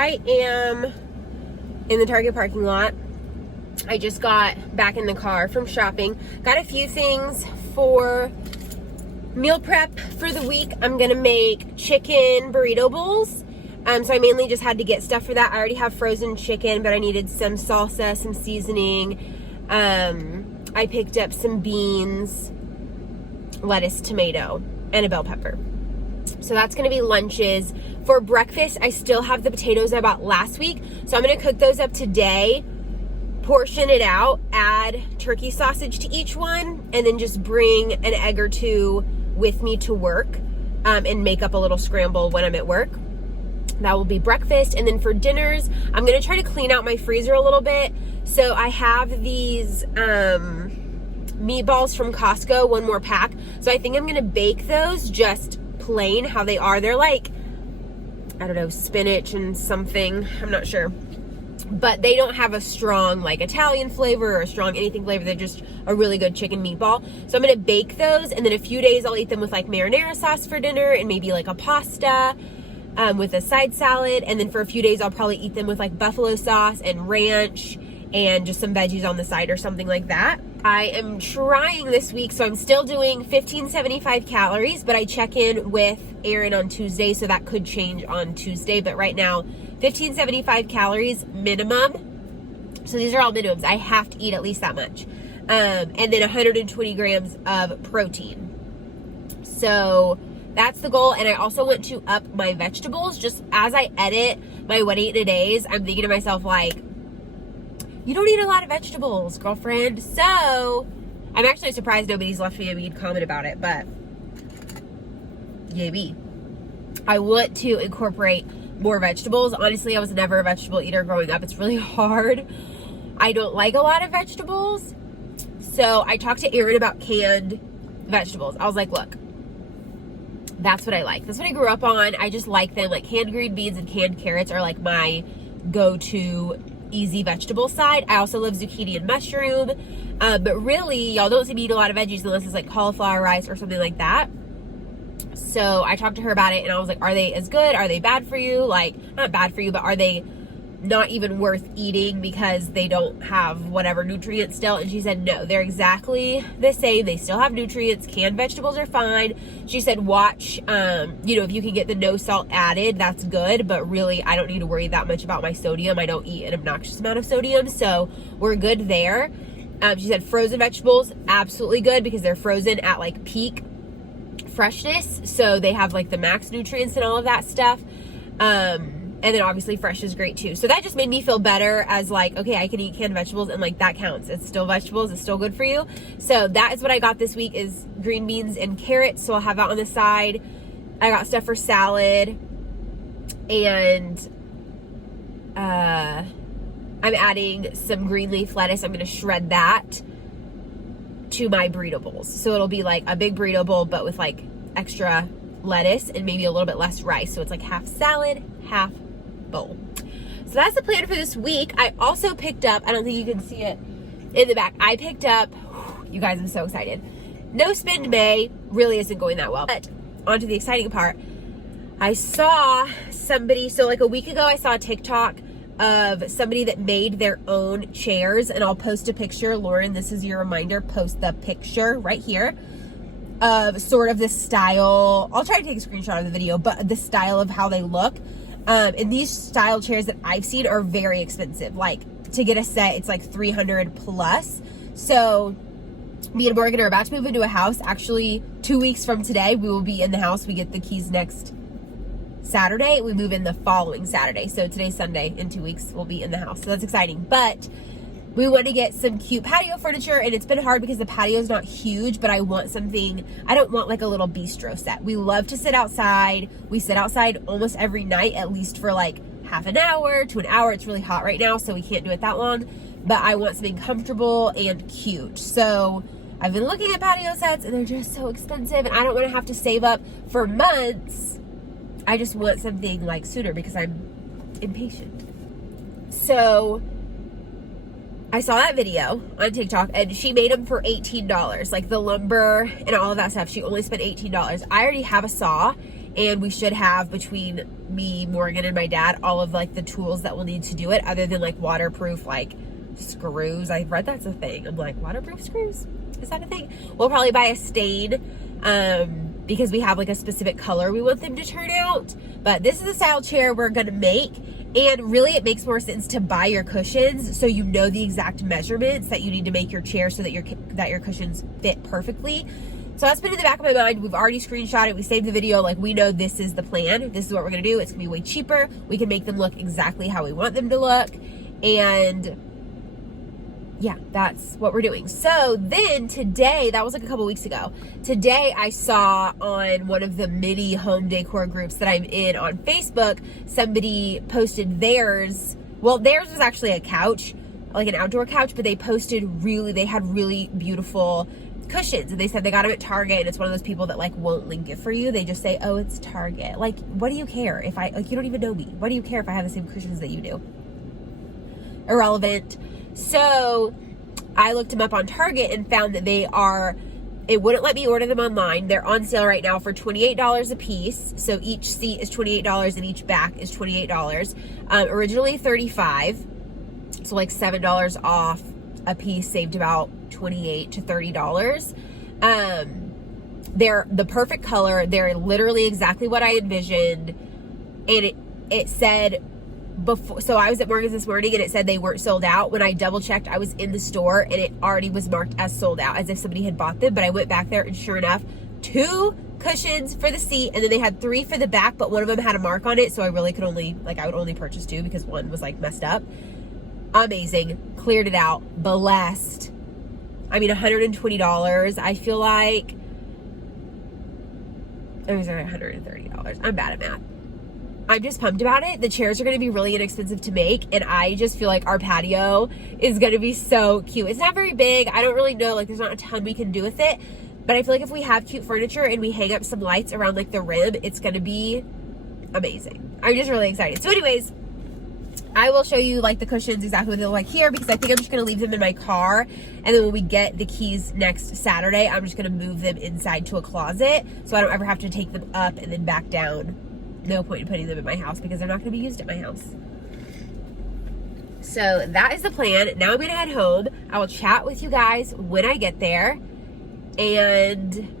I am in the Target parking lot. I just got back in the car from shopping. Got a few things for meal prep for the week. I'm gonna make chicken burrito bowls. So I mainly just had to get stuff for that. I already have frozen chicken, but I needed some salsa, some seasoning. I picked up some beans, lettuce, tomato, and a bell pepper. So that's gonna be lunches. For breakfast, I still have the potatoes I bought last week. So I'm gonna cook those up today, portion it out, add turkey sausage to each one, and then just bring an egg or two with me to work, and make up a little scramble when I'm at work. That will be breakfast. And then for dinners, I'm gonna try to clean out my freezer a little bit. So I have these meatballs from Costco, one more pack. So I think I'm gonna bake those just plain how they are. They're like, I don't know, spinach and something, I'm not sure. But they don't have a strong like Italian flavor or a strong anything flavor. They're just a really good chicken meatball. So I'm gonna bake those, and then a few days I'll eat them with like marinara sauce for dinner and maybe like a pasta with a side salad. And then for a few days I'll probably eat them with like buffalo sauce and ranch and just some veggies on the side or something like that. I am trying this week, so I'm still doing 1575 calories, but I check in with Aaron on Tuesday, so that could change on Tuesday. But right now, 1575 calories minimum. So these are all minimums. I have to eat at least that much. And then 120 grams of protein. So that's the goal. And I also want to up my vegetables. Just as I edit my what ate in a days, I'm thinking to myself like, you don't eat a lot of vegetables, girlfriend. So I'm actually surprised nobody's left me a mean comment about it, but yay. I want to incorporate more vegetables. Honestly, I was never a vegetable eater growing up. It's really hard. I don't like a lot of vegetables. So I talked to Aaron about canned vegetables. I was like, look, that's what I like. That's what I grew up on. I just like them. Like canned green beans and canned carrots are like my go-to easy vegetable side. I also love zucchini and mushroom. But really, y'all don't see me eat a lot of veggies unless it's like cauliflower rice or something like that. So I talked to her about it, and I was like, are they as good? Are they bad for you? Like, not bad for you, but are they not even worth eating because they don't have whatever nutrients still? And she said, no, they're exactly the same. They still have nutrients. Canned vegetables are fine. She said, watch, if you can get the no salt added, that's good. But really, I don't need to worry that much about my sodium. I don't eat an obnoxious amount of sodium, so we're good there. She said frozen vegetables, absolutely good because they're frozen at like peak freshness. So they have like the max nutrients and all of that stuff. And then obviously fresh is great too. So that just made me feel better as like, okay, I can eat canned vegetables and like that counts. It's still vegetables. It's still good for you. So that is what I got this week is green beans and carrots. So I'll have that on the side. I got stuff for salad, and I'm adding some green leaf lettuce. I'm going to shred that to my burrito bowls. So it'll be like a big burrito bowl, but with like extra lettuce and maybe a little bit less rice. So it's like half salad, half bowl. So that's the plan for this week. I also picked up, I don't think you can see it in the back, I picked up, you guys, I'm so excited. No Spend May really isn't going that well, but on to the exciting part. I saw somebody, so like a week ago I saw a TikTok of somebody that made their own chairs, and I'll post a picture. Lauren, this is your reminder, post the picture right here of sort of this style. I'll try to take a screenshot of the video, but the style of how they look. And these style chairs that I've seen are very expensive. Like to get a set, it's like $300 plus. So me and Morgan are about to move into a house. Actually, 2 weeks from today, we will be in the house. We get the keys next Saturday. We move in the following Saturday. So today's Sunday. In 2 weeks, we'll be in the house. So that's exciting. But we want to get some cute patio furniture, and it's been hard because the patio is not huge, but I want something, I don't want like a little bistro set. We love to sit outside. We sit outside almost every night, at least for like half an hour to an hour. It's really hot right now, so we can't do it that long, but I want something comfortable and cute. So I've been looking at patio sets, and they're just so expensive, and I don't want to have to save up for months. I just want something like sooner because I'm impatient. So I saw that video on TikTok, and she made them for $18. Like the lumber and all of that stuff, she only spent $18. I already have a saw, and we should have, between me, Morgan, and my dad, all of like the tools that we'll need to do it, other than like waterproof like screws. I've read that's a thing. I'm like, waterproof screws? Is that a thing? We'll probably buy a stain because we have like a specific color we want them to turn out. But this is the style chair we're gonna make. And really it makes more sense to buy your cushions so you know the exact measurements that you need to make your chair so that your cushions fit perfectly. So that's been in the back of my mind. We've already screenshot it. We saved the video. Like, we know this is the plan. This is what we're gonna do. It's gonna be way cheaper. We can make them look exactly how we want them to look. And yeah, that's what we're doing. So then today, that was like a couple weeks ago. Today I saw on one of the mini home decor groups that I'm in on Facebook, somebody posted theirs. Well, theirs was actually a couch, like an outdoor couch, but they had really beautiful cushions, and they said they got them at Target, and it's one of those people that like won't link it for you. They just say, oh, it's Target. Like, what do you care if you don't even know me? What do you care if I have the same cushions that you do? Irrelevant. So I looked them up on Target and found that it wouldn't let me order them online. They're on sale right now for $28 a piece. So each seat is $28 and each back is $28. Originally $35. So like $7 off a piece, saved about $28 to $30. They're the perfect color. They're literally exactly what I envisioned. And it said before, so I was at Morgan's this morning and it said they weren't sold out. When I double checked, I was in the store and it already was marked as sold out, as if somebody had bought them. But I went back there and sure enough, 2 cushions for the seat, and then they had 3 for the back, but one of them had a mark on it, so I really could only, like, I would only purchase 2 because one was like messed up. Amazing. Cleared it out. Blessed. I mean, $120. I feel like it was $130. I'm bad at math. I'm just pumped about it. The chairs are going to be really inexpensive to make, and I just feel like our patio is going to be so cute. It's not very big. I don't really know, like, there's not a ton we can do with it, but I feel like if we have cute furniture and we hang up some lights around like the rim, it's going to be amazing. I'm just really excited. So anyways, I will show you like the cushions exactly what they look like here, because I think I'm just going to leave them in my car, and then when we get the keys next Saturday, I'm just going to move them inside to a closet so I don't ever have to take them up and then back down. No point in putting them in my house because they're not going to be used at my house. So that is the plan. Now I'm going to head home. I will chat with you guys when I get there. And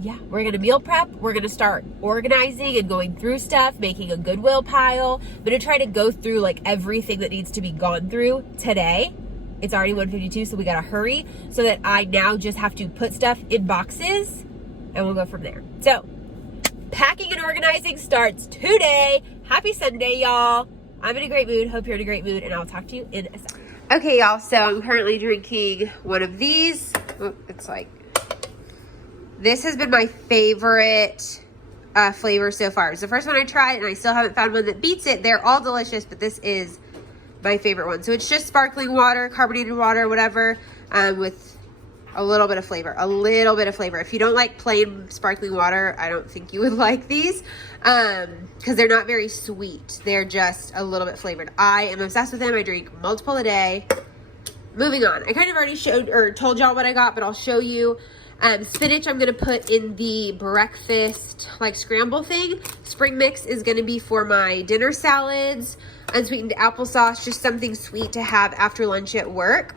yeah, we're going to meal prep. We're going to start organizing and going through stuff, making a Goodwill pile. I'm going to try to go through like everything that needs to be gone through today. It's already 1:52, so we got to hurry so that I now just have to put stuff in boxes and we'll go from there. So packing and organizing starts today. Happy Sunday, y'all. I'm in a great mood. Hope you're in a great mood, and I'll talk to you in a second. Okay, y'all, so I'm currently drinking one of these. Oh, it's like, this has been my favorite flavor so far. It's the first one I tried, and I still haven't found one that beats it. They're all delicious, but this is my favorite one. So it's just sparkling water, carbonated water, whatever, with a little bit of flavor, If you don't like plain sparkling water, I don't think you would like these, because they're not very sweet. They're just a little bit flavored. I am obsessed with them. I drink multiple a day. Moving on. I kind of already showed or told y'all what I got, but I'll show you. Spinach I'm going to put in the breakfast, like, scramble thing. Spring mix is going to be for my dinner salads. Unsweetened applesauce, just something sweet to have after lunch at work.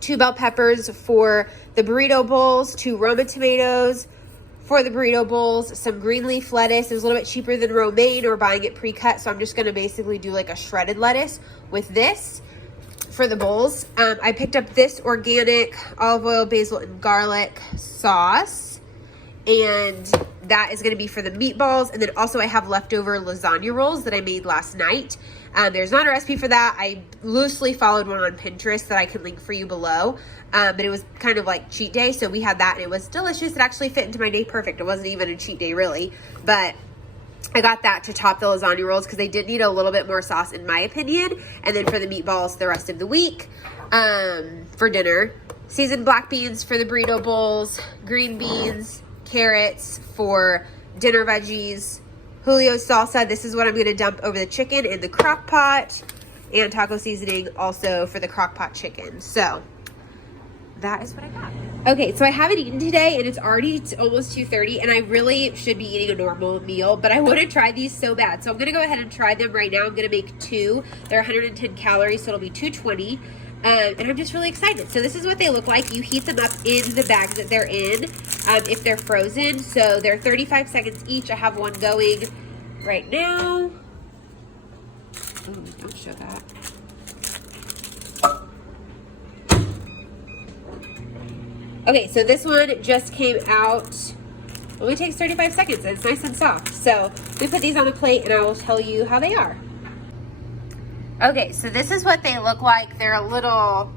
2 bell peppers for the burrito bowls, 2 Roma tomatoes for the burrito bowls, some green leaf lettuce. It was a little bit cheaper than romaine or buying it pre-cut, so I'm just going to basically do like a shredded lettuce with this for the bowls. I picked up this organic olive oil, basil, and garlic sauce, and that is going to be for the meatballs. And then also I have leftover lasagna rolls that I made last night. There's not a recipe for that. I loosely followed one on Pinterest that I can link for you below. But it was kind of like cheat day, so we had that, and it was delicious. It actually fit into my day perfect. It wasn't even a cheat day, really. But I got that to top the lasagna rolls because they did need a little bit more sauce, in my opinion. And then for the meatballs the rest of the week for dinner. Seasoned black beans for the burrito bowls, green beans, carrots for dinner veggies, Julio's salsa. This is what I'm going to dump over the chicken in the crock pot, and taco seasoning also for the crock pot chicken. So that is what I got. Okay, so I haven't eaten today, and it's already almost 2:30, and I really should be eating a normal meal, but I want to try these so bad. So I'm going to go ahead and try them right now. I'm going to make 2. They're 110 calories, so it'll be 220. And I'm just really excited. So this is what they look like. You heat them up in the bags that they're in if they're frozen. So they're 35 seconds each. I have one going right now. Ooh, don't show that. Okay, so this one just came out. Only takes 35 seconds and it's nice and soft. So we put these on the plate and I will tell you how they are. Okay, so this is what they look like. They're a little,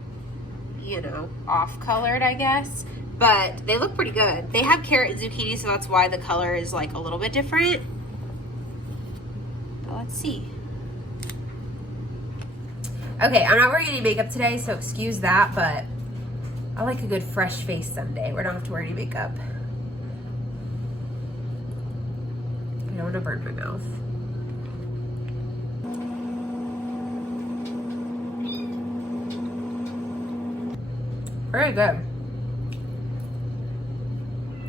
you know, off-colored, I guess, but they look pretty good. They have carrot and zucchini, so that's why the color is like a little bit different. But let's see. Okay, I'm not wearing any makeup today, so excuse that, but I like a good fresh face Sunday where I don't have to wear any makeup. I don't want to burn my mouth. Very good.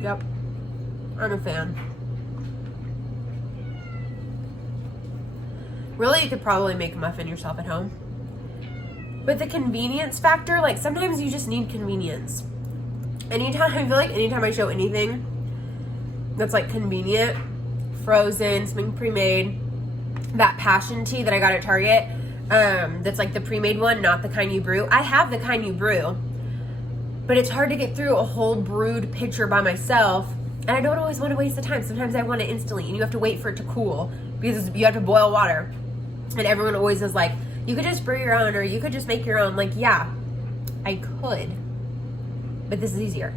Yep. I'm a fan. Really, you could probably make a muffin yourself at home. But the convenience factor, like sometimes you just need convenience. I feel like anytime I show anything that's like convenient, frozen, something pre-made, that passion tea that I got at Target, that's like the pre-made one, not the kind you brew. I have the kind you brew. But it's hard to get through a whole brewed pitcher by myself. And I don't always want to waste the time. Sometimes I want it instantly and you have to wait for it to cool because you have to boil water. And everyone always is like, you could just brew your own or you could just make your own. Like, yeah, I could. But this is easier.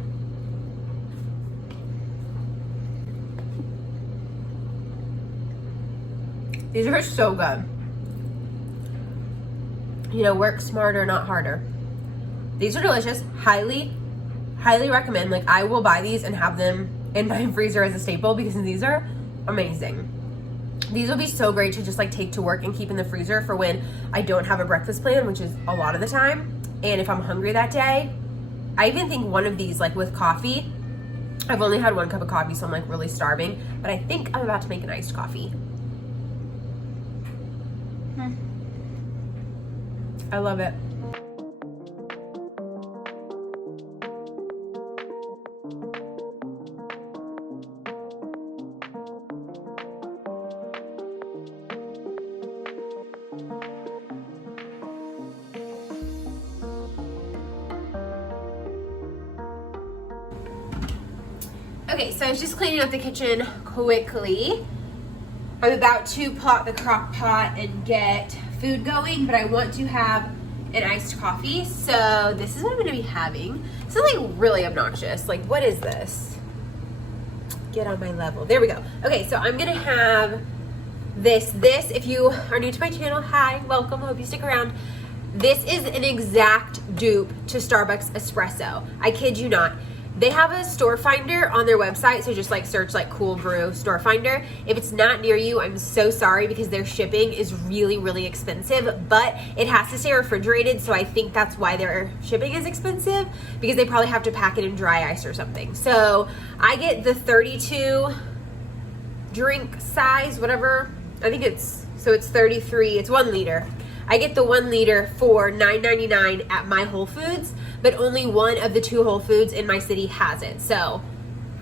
These are so good. You know, work smarter, not harder. These are delicious. Highly, highly recommend. Like, I will buy these and have them in my freezer as a staple because these are amazing. These will be so great to just like take to work and keep in the freezer for when I don't have a breakfast plan, which is a lot of the time. And if I'm hungry that day, I even think one of these, like with coffee, I've only had 1 cup of coffee, so I'm like really starving, but I think I'm about to make an iced coffee. I love it. Okay, so I was just cleaning up the kitchen quickly. I'm about to pot the crock pot and get food going, but I want to have an iced coffee. So this is what I'm gonna be having. Something really obnoxious. Like, what is this? Get on my level. There we go. Okay, so I'm gonna have this. If you are new to my channel, hi, welcome, hope you stick around. This is an exact dupe to Starbucks espresso. I kid you not. They have a store finder on their website, so just like search like Cool Brew store finder. If it's not near you, I'm so sorry because their shipping is really, really expensive, but it has to stay refrigerated, so I think that's why their shipping is expensive because they probably have to pack it in dry ice or something. So I get the 32 drink size, whatever. I think it's 33, it's 1 liter. I get the 1 liter for $9.99 at my Whole Foods, but only one of the 2 Whole Foods in my city has it. So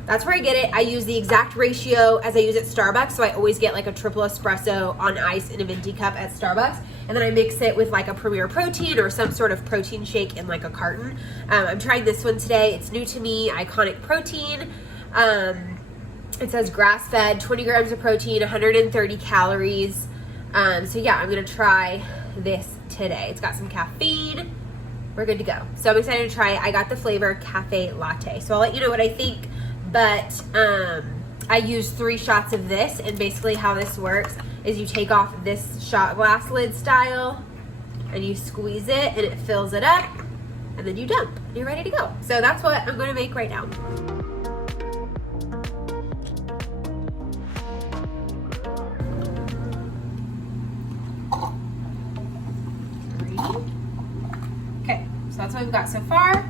that's where I get it. I use the exact ratio as I use at Starbucks. So I always get like a triple espresso on ice in a venti cup at Starbucks. And then I mix it with like a Premier Protein or some sort of protein shake in like a carton. I'm trying this one today. It's new to me, Iconic Protein. It says grass-fed, 20 grams of protein, 130 calories. So yeah, I'm gonna try this today. It's got some caffeine. We're good to go. So I'm excited to try it. I got the flavor cafe latte. So I'll let you know what I think. But I use 3 shots of this, and basically how this works is you take off this shot glass lid style and you squeeze it and it fills it up, and then you dump and you're ready to go. So that's what I'm gonna make right now. Okay, so that's what we've got so far.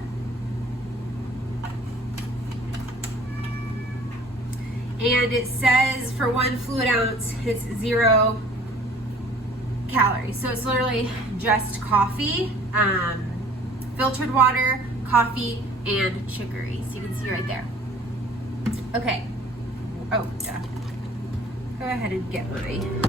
And it says for 1 fluid ounce, it's 0 calories. So it's literally just coffee, filtered water, coffee, and chicory. So you can see right there. Okay. Oh, yeah. Go ahead and get mine.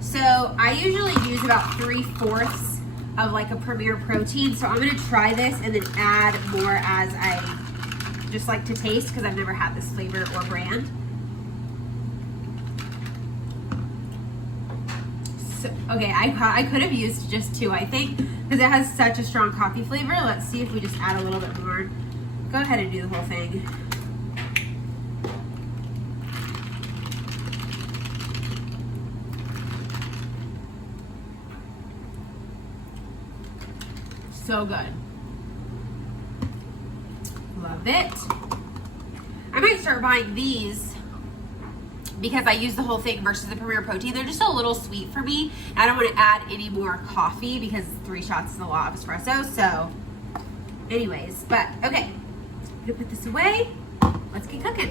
So I usually use about 3/4 of like a Premier Protein. So I'm gonna try this and then add more as I just like to taste, because I've never had this flavor or brand. So, okay, I could have used just 2, I think, because it has such a strong coffee flavor. Let's see if we just add a little bit more. Go ahead and do the whole thing. So good. Love it. I might start buying these because I use the whole thing versus the Premier Protein. They're just a little sweet for me. I don't want to add any more coffee because 3 shots is a lot of espresso. So anyways, but okay. I'm gonna put this away. Let's get cooking.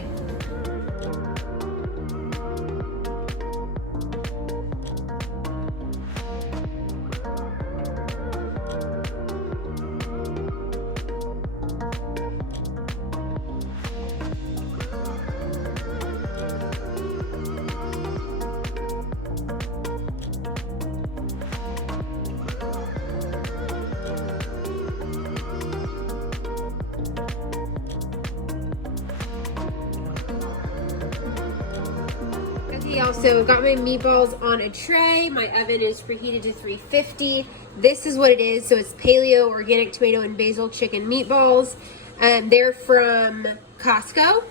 Y'all, so I've got my meatballs on a tray. My oven is preheated to 350. This is what it is. So it's paleo, organic tomato, and basil chicken meatballs. They're from Costco.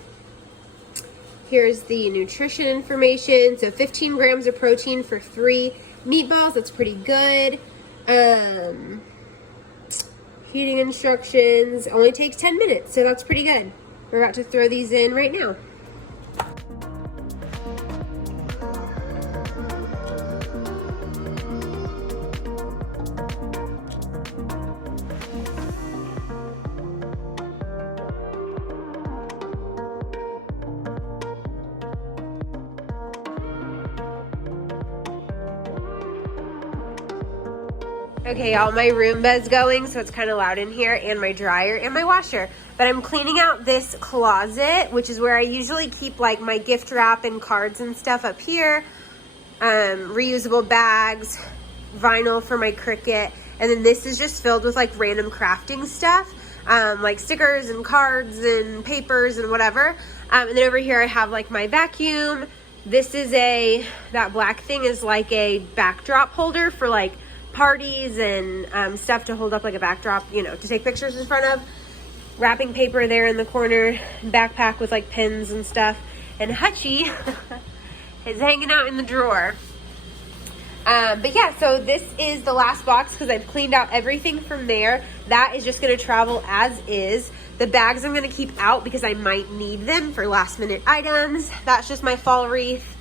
Here's the nutrition information. So 15 grams of protein for 3 meatballs. That's pretty good. Heating instructions. Only takes 10 minutes, so that's pretty good. We're about to throw these in right now. Okay, y'all, my Roomba's going, so it's kind of loud in here, and my dryer and my washer. But I'm cleaning out this closet, which is where I usually keep like my gift wrap and cards and stuff up here. Reusable bags, vinyl for my Cricut, and then this is just filled with like random crafting stuff, like stickers and cards and papers and whatever. And then over here I have like my vacuum. This is that black thing is like a backdrop holder for like parties and stuff to hold up like a backdrop, you know, to take pictures in front of. Wrapping paper there in the corner, backpack with like pins and stuff, and Hutchie is hanging out in the drawer. But yeah, so this is the last box because I've cleaned out everything from there. That is just going to travel as is. The bags I'm going to keep out because I might need them for last minute items. That's just my fall wreath.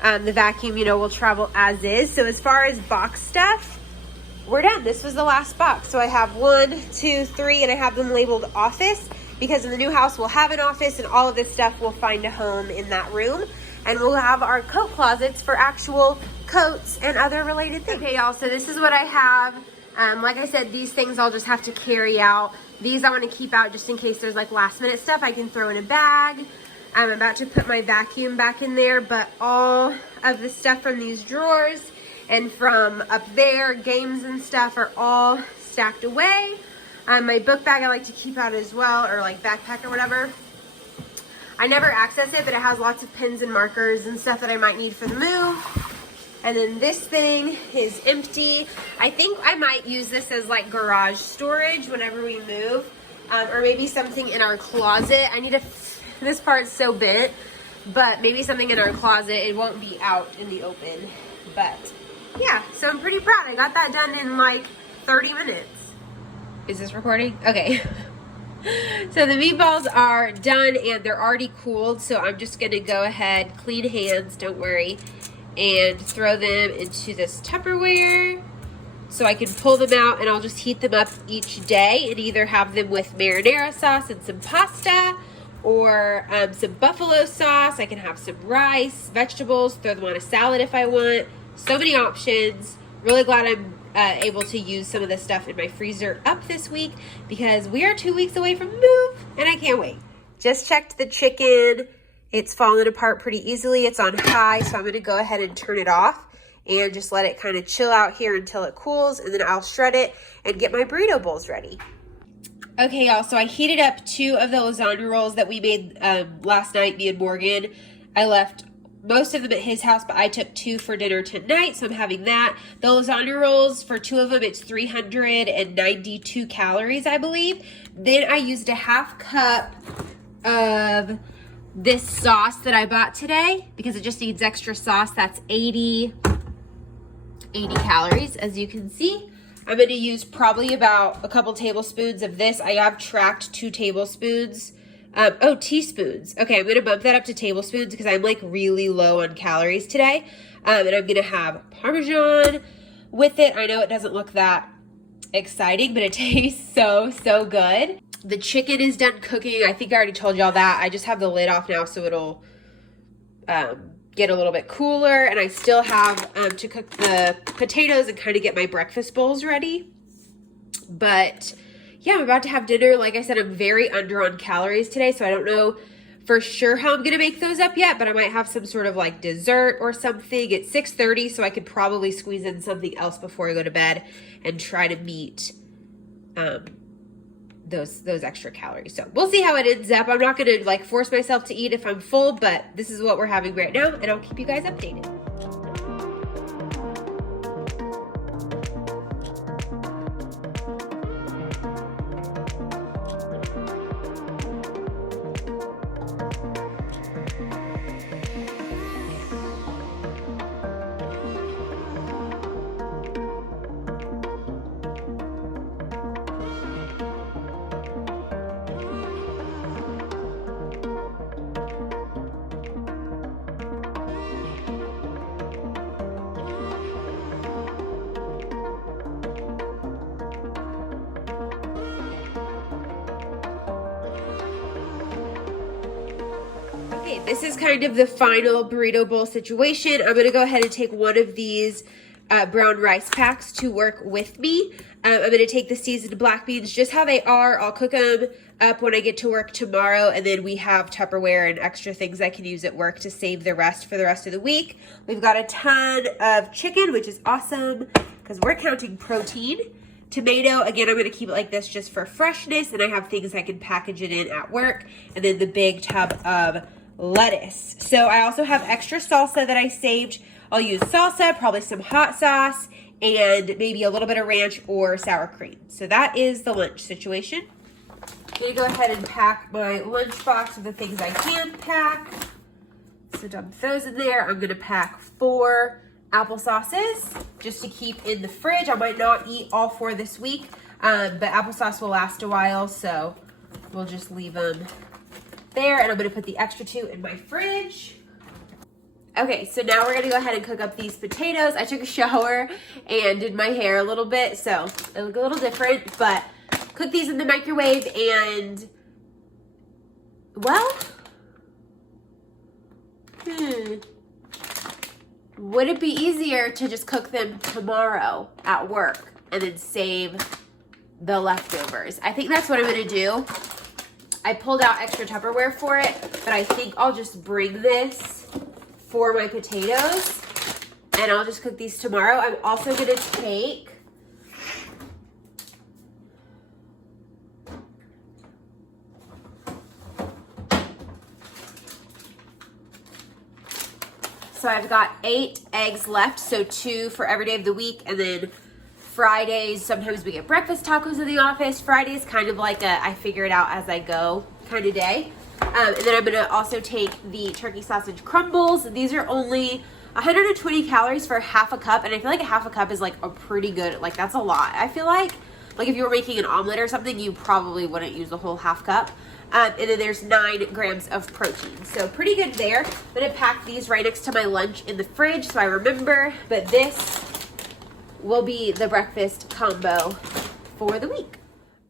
The vacuum, you know, will travel as is. So as far as box stuff, we're done. This was the last box. So I have 1, 2, 3, and I have them labeled office because in the new house we'll have an office and all of this stuff will find a home in that room. And we'll have our coat closets for actual coats and other related things. Okay, y'all, so this is what I have. Like I said, these things I'll just have to carry out. These I want to keep out just in case there's like last minute stuff I can throw in a bag. I'm about to put my vacuum back in there, but all of the stuff from these drawers and from up there, games and stuff are all stacked away. My book bag I like to keep out as well, or like backpack or whatever. I never access it, but it has lots of pens and markers and stuff that I might need for the move. And then this thing is empty. I think I might use this as like garage storage whenever we move, or maybe something in our closet. I need to, this part's so bent, but maybe something in our closet. It won't be out in the open, but yeah, so I'm pretty proud. I got that done in like 30 minutes. Is this recording? Okay. So the meatballs are done and they're already cooled. So I'm just going to go ahead, clean hands, don't worry, and throw them into this Tupperware so I can pull them out and I'll just heat them up each day and either have them with marinara sauce and some pasta, or some buffalo sauce. I can have some rice, vegetables, throw them on a salad if I want. So many options. Really glad I'm able to use some of this stuff in my freezer up this week because we are 2 weeks away from the move and I can't wait. Just checked the chicken. It's fallen apart pretty easily. It's on high, so I'm going to go ahead and turn it off and just let it kind of chill out here until it cools, and then I'll shred it and get my burrito bowls ready. Okay, y'all, so I heated up 2 of the lasagna rolls that we made last night, me and Morgan. I left most of them at his house, but I took 2 for dinner tonight, so I'm having that. The lasagna rolls, for 2 of them, it's 392 calories, I believe. Then I used a half cup of this sauce that I bought today because it just needs extra sauce. That's 80 calories, as you can see. I'm going to use probably about a couple tablespoons of this. I have tracked 2 tablespoons. Teaspoons. Okay, I'm going to bump that up to tablespoons because I'm like really low on calories today. And I'm going to have Parmesan with it. I know it doesn't look that exciting, but it tastes so good. The chicken is done cooking. I think I already told y'all that. I just have the lid off now so it'll get a little bit cooler. And I still have to cook the potatoes and kind of get my breakfast bowls ready. But yeah, I'm about to have dinner. Like I said, I'm very under on calories today, so I don't know for sure how I'm going to make those up yet, but I might have some sort of like dessert or something. It's 6:30, so I could probably squeeze in something else before I go to bed and try to meet those extra calories. So we'll see how it ends up. I'm not going to like force myself to eat if I'm full, but this is what we're having right now, and I'll keep you guys updated. Okay, this is kind of the final burrito bowl situation. I'm going to go ahead and take one of these brown rice packs to work with me. I'm going to take the seasoned black beans just how they are. I'll cook them up when I get to work tomorrow, and then we have Tupperware and extra things I can use at work to save the rest for the rest of the week. We've got a ton of chicken, which is awesome because we're counting protein. Tomato, again, I'm going to keep it like this just for freshness, and I have things I can package it in at work, and then the big tub of lettuce. So I also have extra salsa that I saved. I'll use salsa, probably some hot sauce, and maybe a little bit of ranch or sour cream. So that is the lunch situation. I'm going to go ahead and pack my lunch box with the things I can pack. So dump those in there. I'm going to pack 4 applesauces just to keep in the fridge. I might not eat all 4 this week, but applesauce will last a while, so we'll just leave them there, and I'm going to put the extra 2 in my fridge. Okay, so now we're going to go ahead and cook up these potatoes. I took a shower and did my hair a little bit, so they look a little different, but cook these in the microwave, and well, would it be easier to just cook them tomorrow at work and then save the leftovers? I think that's what I'm going to do. I pulled out extra Tupperware for it, but I think I'll just bring this for my potatoes, and I'll just cook these tomorrow. I'm also going to take so I've got 8 eggs left, so 2 for every day of the week, and then Fridays, sometimes we get breakfast tacos in the office. Fridays kind of like a I figure it out as I go kind of day. And then I'm going to also take the turkey sausage crumbles. These are only 120 calories for half a cup, and I feel like a half a cup is like a pretty good, like that's a lot. I feel like if you were making an omelet or something, you probably wouldn't use the whole half cup. And then there's 9 grams of protein. So pretty good there. I'm going to pack these right next to my lunch in the fridge so I remember. But this will be the breakfast combo for the week.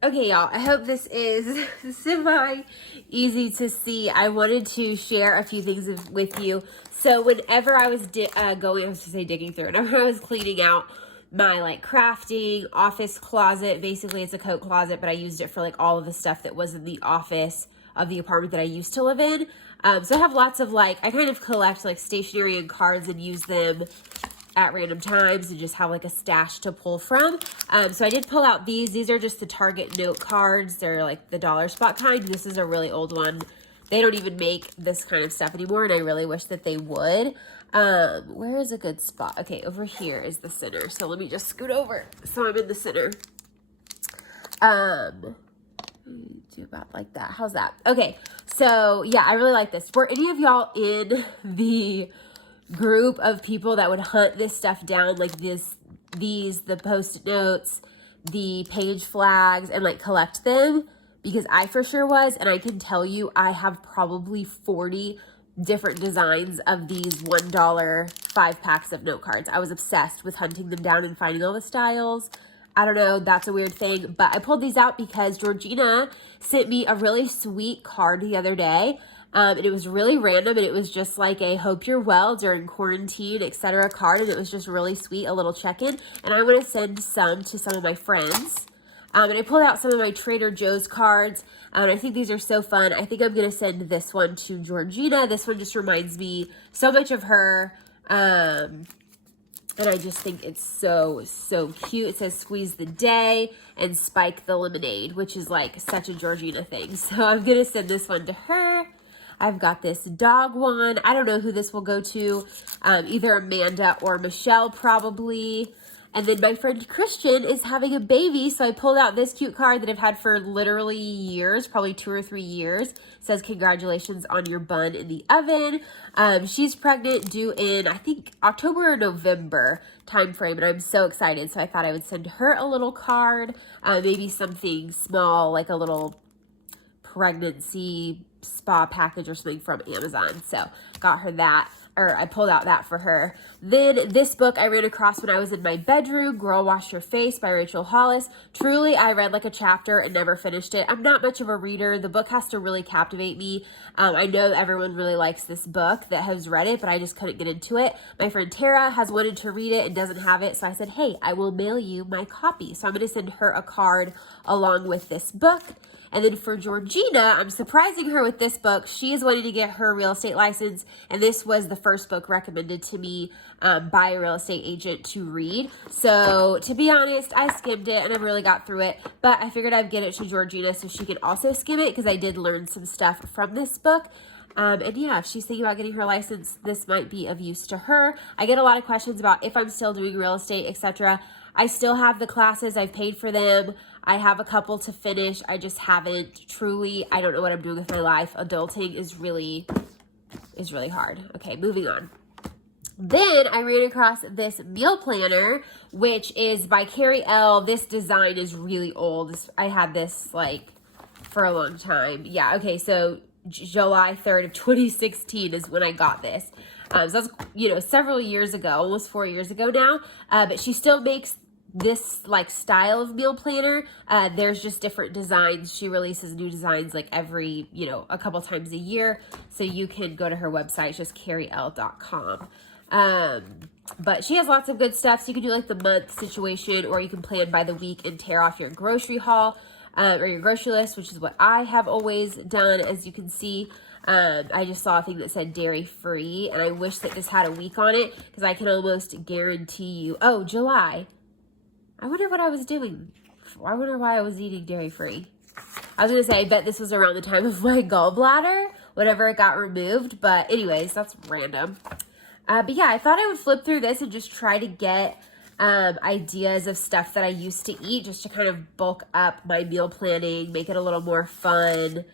Okay, y'all, I hope this is semi easy to see. I wanted to share a few things with you. So whenever I was digging through, whenever I was cleaning out my like crafting office closet, basically it's a coat closet, but I used it for like all of the stuff that was in the office of the apartment that I used to live in. So I have lots of like, I kind of collect like stationery and cards and use them at random times and just have like a stash to pull from. So I did pull out these. These are just the Target note cards. They're like the dollar spot kind. This is a really old one. They don't even make this kind of stuff anymore, and I really wish that they would. Where is a good spot? Okay, over here is the center. So let me just scoot over so I'm in the center. Do about like that. How's that? Okay, so yeah, I really like this. Were any of y'all in the group of people that would hunt this stuff down, like the post-it notes, the page flags, and like collect them? Because I for sure was, and I can tell you I have probably 40 different designs of these $1 5-packs of note cards. I was obsessed with hunting them down and finding all the styles. I don't know, that's a weird thing, but I pulled these out because Georgina sent me a really sweet card the other day. And it was really random, and it was just like a hope you're well during quarantine, etc. card, and it was just really sweet, a little check-in. And I want to send some to some of my friends. And I pulled out some of my Trader Joe's cards, and I think these are so fun. I think I'm going to send this one to Georgina. This one just reminds me so much of her, and I just think it's so, so cute. It says squeeze the day and spike the lemonade, which is like such a Georgina thing. So I'm going to send this one to her. I've got this dog one. I don't know who this will go to. Either Amanda or Michelle probably. And then my friend Christian is having a baby, so I pulled out this cute card that I've had for literally years, probably 2 or 3 years. It says, congratulations on your bun in the oven. She's pregnant, due in, I think, October or November time frame, and I'm so excited. So I thought I would send her a little card, maybe something small, like a little pregnancy spa package or something from Amazon. So got her that, or I pulled out that for her. Then this book I ran across when I was in my bedroom, Girl Wash Your Face by Rachel Hollis. Truly, I read like a chapter and never finished it. I'm not much of a reader. The book has to really captivate me. I know that everyone really likes this book that has read it, but I just couldn't get into it. My friend Tara has wanted to read it and doesn't have it, so I said, hey, I will mail you my copy. So I'm going to send her a card along with this book. And then for Georgina, I'm surprising her with this book. She is wanting to get her real estate license, and this was the first book recommended to me by a real estate agent to read. So to be honest, I skimmed it and I really got through it, but I figured I'd get it to Georgina so she could also skim it, because I did learn some stuff from this book. And yeah, if she's thinking about getting her license, this might be of use to her. I get a lot of questions about if I'm still doing real estate, etc. I still have the classes. I've paid for them. I have a couple to finish. I just haven't. Truly, I don't know what I'm doing with my life. Adulting is really hard. Okay, moving on. Then I ran across this meal planner, which is by Carrie L. This design is really old. I had this like for a long time. Yeah, okay, so July 3rd of 2016 is when I got this. So that's, several years ago, almost 4 years ago now. But she still makes this like style of meal planner. There's just different designs. She releases new designs like every, a couple times a year. So you can go to her website, it's just carriel.com. But she has lots of good stuff. So you can do like the month situation, or you can plan by the week and tear off your grocery haul, or your grocery list, which is what I have always done, as you can see. I just saw a thing that said dairy free, and I wish that this had a week on it, because I can almost guarantee you, oh, July. I wonder what I was doing. I wonder why I was eating dairy free. I was going to say, I bet this was around the time of my gallbladder, whenever it got removed, but anyways, that's random. But yeah, I thought I would flip through this and just try to get ideas of stuff that I used to eat, just to kind of bulk up my meal planning, make it a little more fun.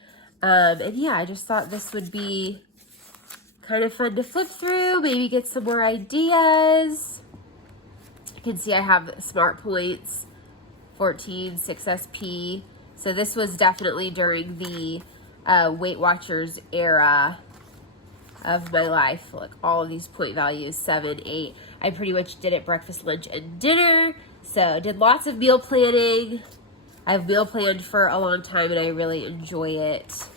And yeah, I just thought this would be kind of fun to flip through, maybe get some more ideas. You can see I have Smart Points 14 6SP. So this was definitely during the Weight Watchers era. of my life. Look, all of these point values, 7, 8. I pretty much did it breakfast, lunch, and dinner. So did lots of meal planning. I've meal planned for a long time and I really enjoy it.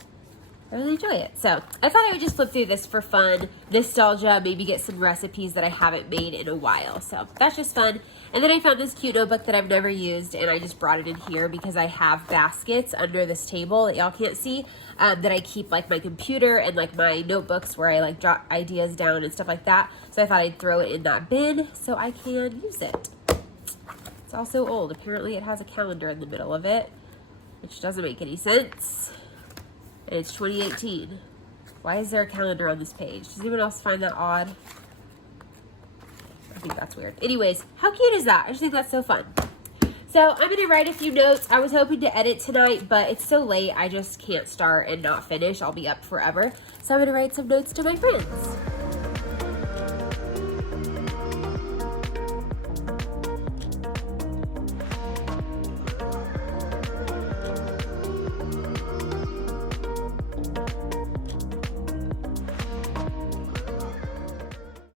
So I thought I would just flip through this for fun, nostalgia, maybe get some recipes that I haven't made in a while. So that's just fun. And then I found this cute notebook that I've never used, and I just brought it in here because I have baskets under this table that y'all can't see, that I keep like my computer and like my notebooks where I like jot ideas down and stuff like that. So I thought I'd throw it in that bin so I can use it. It's also old. Apparently it has a calendar in the middle of it, which doesn't make any sense. And it's 2018. Why is there a calendar on this page? Does anyone else find that odd? I think that's weird. Anyways, how cute is that? I just think that's so fun. So I'm gonna write a few notes. I was hoping to edit tonight, but it's so late, I just can't start and not finish. I'll be up forever. So I'm gonna write some notes to my friends.